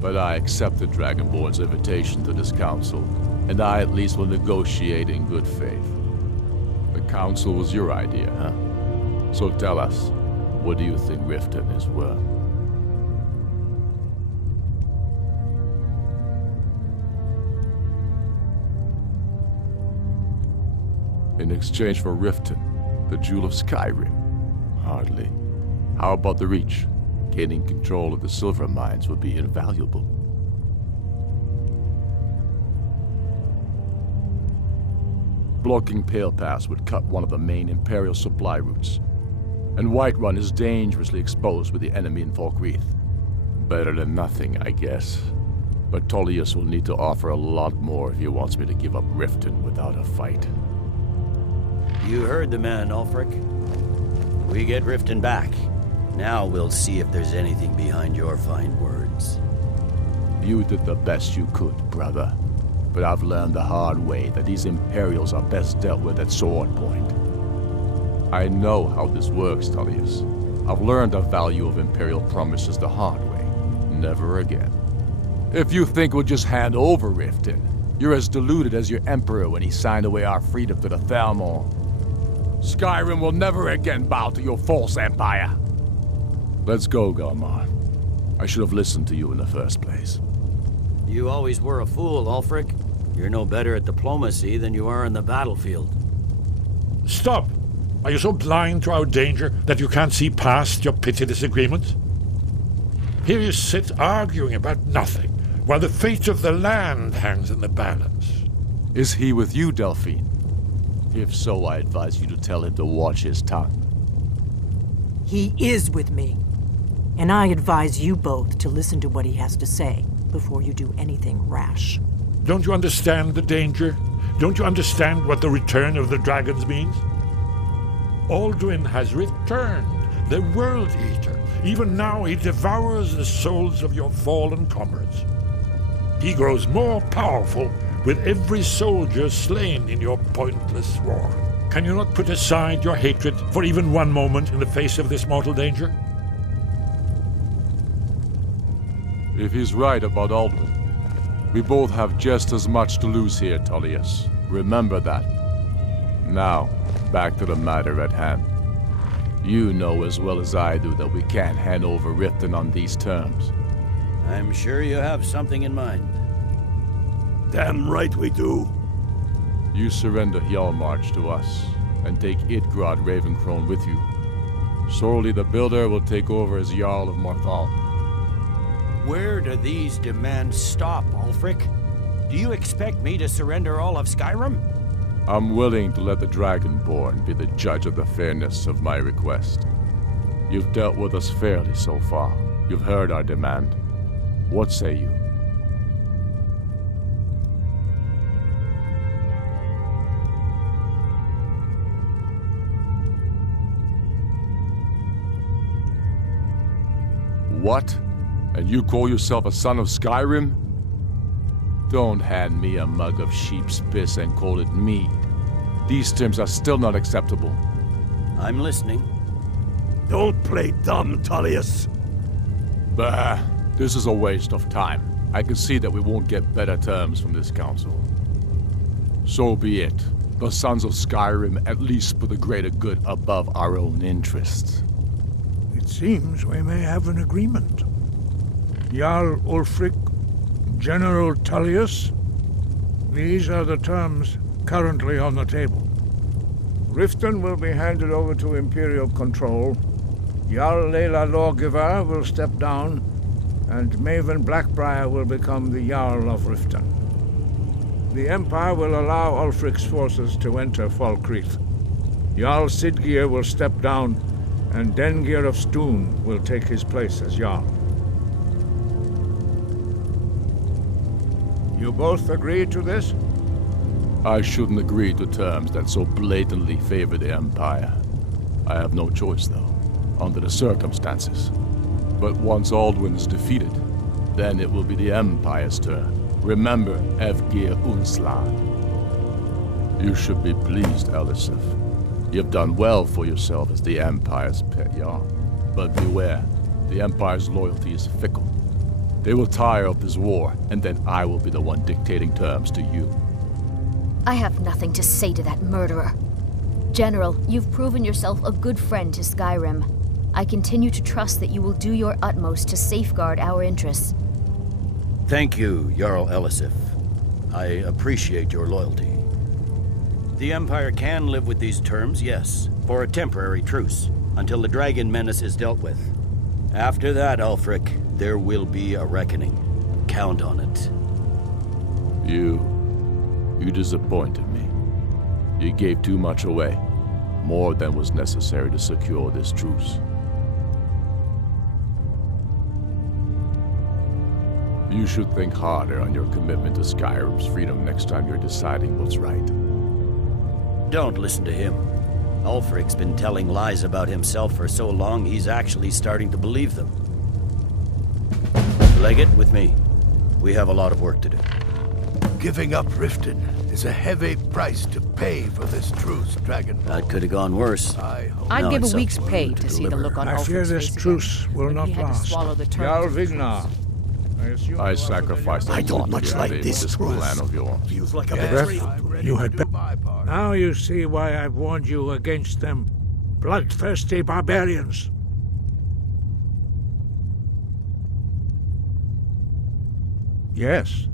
But I accepted Dragonborn's invitation to this council, and I at least will negotiate in good faith. The council was your idea, huh? So tell us, what do you think Riften is worth? In exchange for Riften, the Jewel of Skyrim? Hardly. How about the Reach? Gaining control of the silver mines would be invaluable. Blocking Pale Pass would cut one of the main Imperial supply routes. And Whiterun is dangerously exposed with the enemy in Falkreath. Better than nothing, I guess. But Tullius will need to offer a lot more if he wants me to give up Riften without a fight. You heard the man, Ulfric. We get Riften back. Now we'll see if there's anything behind your fine words. You did the best you could, brother. But I've learned the hard way that these Imperials are best dealt with at sword point. I know how this works, Tullius. I've learned the value of Imperial promises the hard way. Never again. If you think we'll just hand over Riften, you're as deluded as your Emperor when he signed away our freedom to the Thalmor. Skyrim will never again bow to your false empire. Let's go, Galmar. I should have listened to you in the first place. You always were a fool, Ulfric. You're no better at diplomacy than you are in the battlefield. Stop! Are you so blind to our danger that you can't see past your petty disagreements? Here you sit arguing about nothing, while the fate of the land hangs in the balance. Is he with you, Delphine? If so, I advise you to tell him to watch his tongue. He is with me. And I advise you both to listen to what he has to say before you do anything rash. Don't you understand the danger? Don't you understand what the return of the dragons means? Alduin has returned, the World Eater. Even now he devours the souls of your fallen comrades. He grows more powerful with every soldier slain in your pointless war. Can you not put aside your hatred for even one moment in the face of this mortal danger? If he's right about Alduin, we both have just as much to lose here, Tullius. Remember that. Now, back to the matter at hand. You know as well as I do that we can't hand over Riften on these terms. I'm sure you have something in mind. Damn right we do. You surrender Hjalmarch to us, and take Idgrod Ravencrone with you. Sorli the Builder will take over as Jarl of Morthal. Where do these demands stop, Ulfric? Do you expect me to surrender all of Skyrim? I'm willing to let the Dragonborn be the judge of the fairness of my request. You've dealt with us fairly so far. You've heard our demand. What say you? What? And you call yourself a son of Skyrim? Don't hand me a mug of sheep's piss and call it mead. These terms are still not acceptable. I'm listening. Don't play dumb, Tullius. Bah, this is a waste of time. I can see that we won't get better terms from this council. So be it. The sons of Skyrim at least put the greater good above our own interests. It seems we may have an agreement. Jarl Ulfric, General Tullius, these are the terms currently on the table. Riften will be handed over to Imperial control. Jarl Layla Lawgiver will step down, and Maven Blackbriar will become the Jarl of Riften. The Empire will allow Ulfric's forces to enter Falkreath. Jarl Sidgeir will step down, and Dengir of Stoon will take his place as Jarl. You both agree to this? I shouldn't agree to terms that so blatantly favor the Empire. I have no choice, though, under the circumstances. But once Alduin is defeated, then it will be the Empire's turn. Remember Evgir Unsland. You should be pleased, Elisif. You've done well for yourself as the Empire's pet Jarl. But beware, the Empire's loyalty is fickle. They will tire of this war, and then I will be the one dictating terms to you. I have nothing to say to that murderer. General, you've proven yourself a good friend to Skyrim. I continue to trust that you will do your utmost to safeguard our interests. Thank you, Jarl Elisif. I appreciate your loyalty. The Empire can live with these terms, yes, for a temporary truce, until the dragon menace is dealt with. After that, Ulfric, there will be a reckoning. Count on it. You disappointed me. You gave too much away. More than was necessary to secure this truce. You should think harder on your commitment to Skyrim's freedom next time you're deciding what's right. Don't listen to him. Ulfric's been telling lies about himself for so long, he's actually starting to believe them. Leggett, with me. We have a lot of work to do. Giving up Riften is a heavy price to pay for this truce, Dragonborn. That could have gone worse. I'd Now give it's a week's up to pay you to see the deliver. look on I fear Ulfric's this face truce again. will When not he had to last. swallow the terms Jarl of the Vignar. truce. I sacrificed I a don't lot much to like save this this truce. plan of yours. Feels like a Yes, betrayal. you had better. Now you see why I've warned you against them bloodthirsty barbarians. Yes,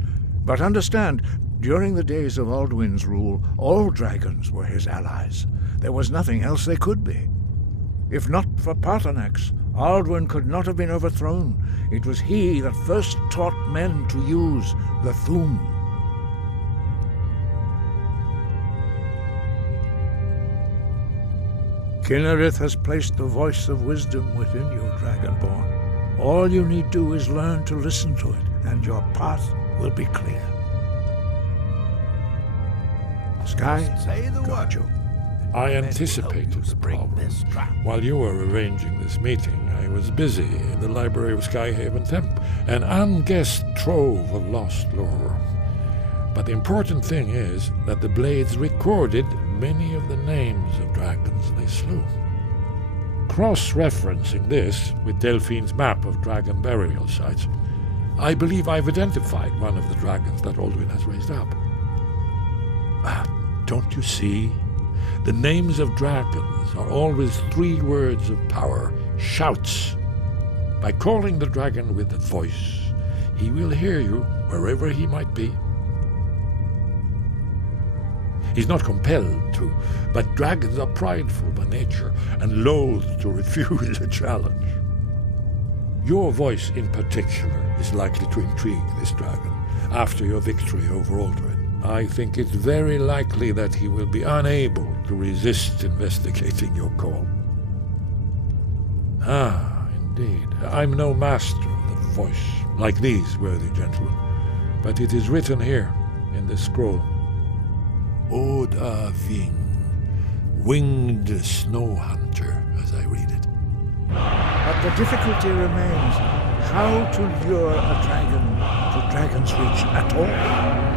but understand, during the days of Alduin's rule, all dragons were his allies. There was nothing else they could be. If not for Paarthurnax, Alduin could not have been overthrown. It was he that first taught men to use the Thu'um. Kinnerith has placed the voice of wisdom within you, Dragonborn. All you need do is learn to listen to it, and your path will be clear. Sky, Say the got word. you. I anticipated the problem. While you were arranging this meeting, I was busy in the library of Skyhaven Temp, an unguessed trove of lost lore. But the important thing is that the blades recorded many of the names of dragons they slew. Cross-referencing this with Delphine's map of dragon burial sites, I believe I've identified one of the dragons that Alduin has raised up. Don't you see? The names of dragons are always 3 words of power, shouts. By calling the dragon with a voice, he will hear you wherever he might be. He's not compelled to, but dragons are prideful by nature and loath to refuse a challenge. Your voice in particular is likely to intrigue this dragon after your victory over Alduin. I think it's very likely that he will be unable to resist investigating your call. Ah, indeed. I'm no master of the voice, like these worthy gentlemen, but it is written here in this scroll. Oda Ving, winged snow hunter, as I read it. But the difficulty remains how to lure a dragon to Dragon's Reach at all.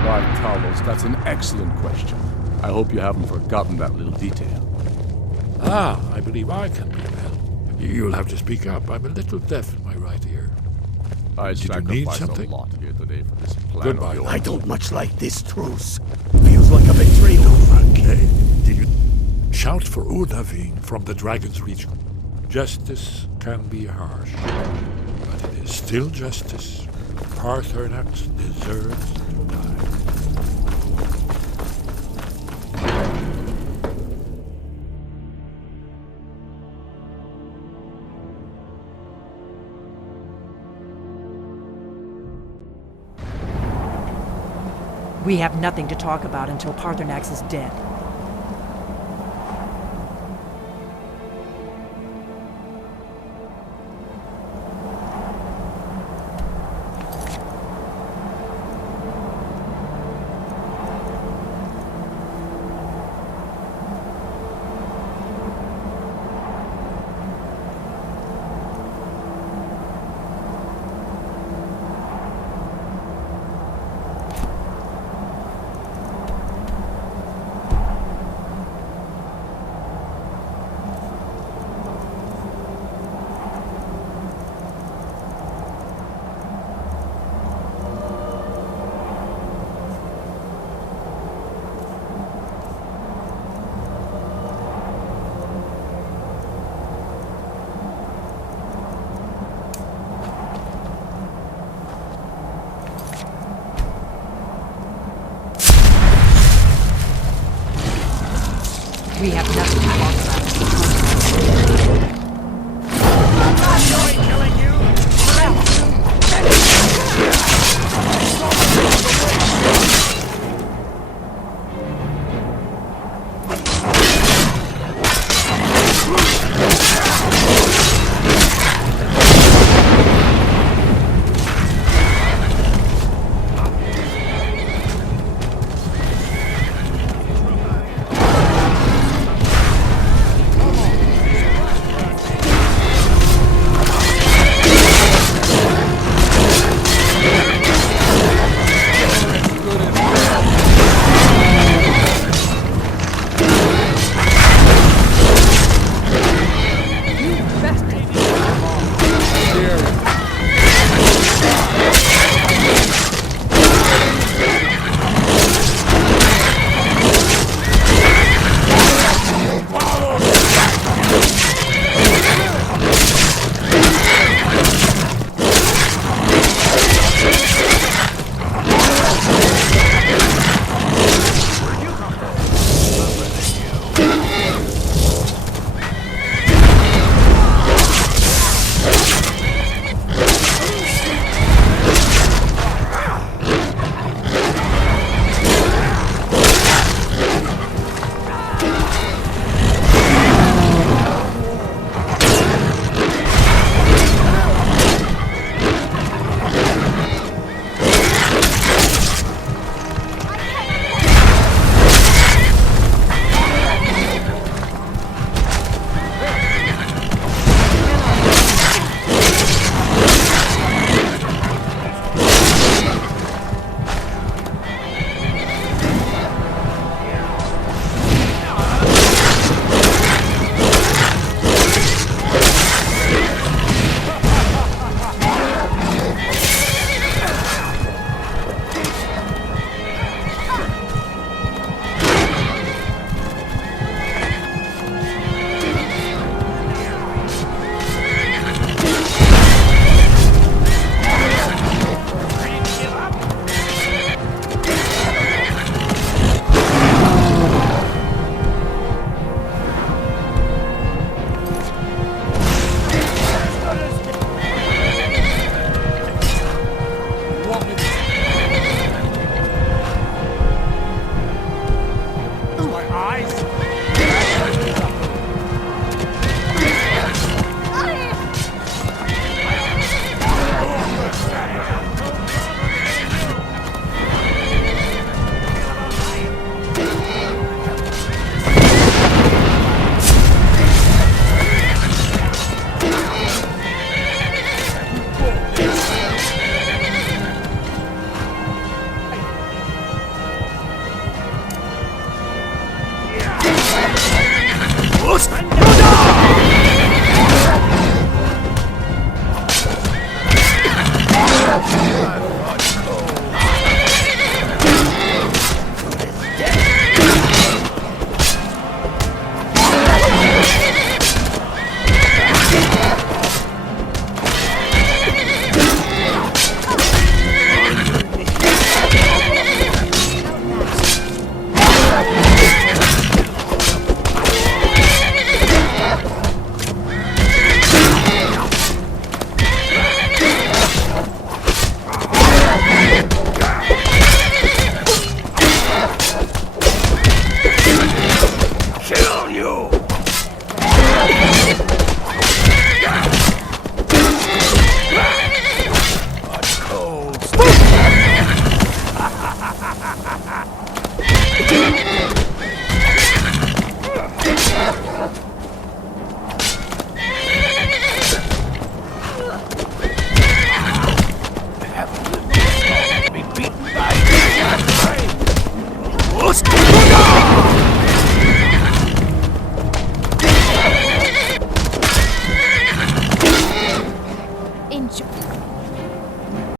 Why, Talos, that's an excellent question. I hope you haven't forgotten that little detail. Ah, I believe I can be of help. You'll have to speak up. I'm a little deaf in my right ear. I Did you need sacrificed something? a lot here today for this plan Goodbye. of yours. I don't much like this truce. Feels like a betrayal. Okay. Did you shout for Udaving from the Dragon's Reach? Justice can be harsh, but it is still justice. Paarthurnax deserves to die. We have nothing to talk about until Paarthurnax is dead. We have nothing to walk silently.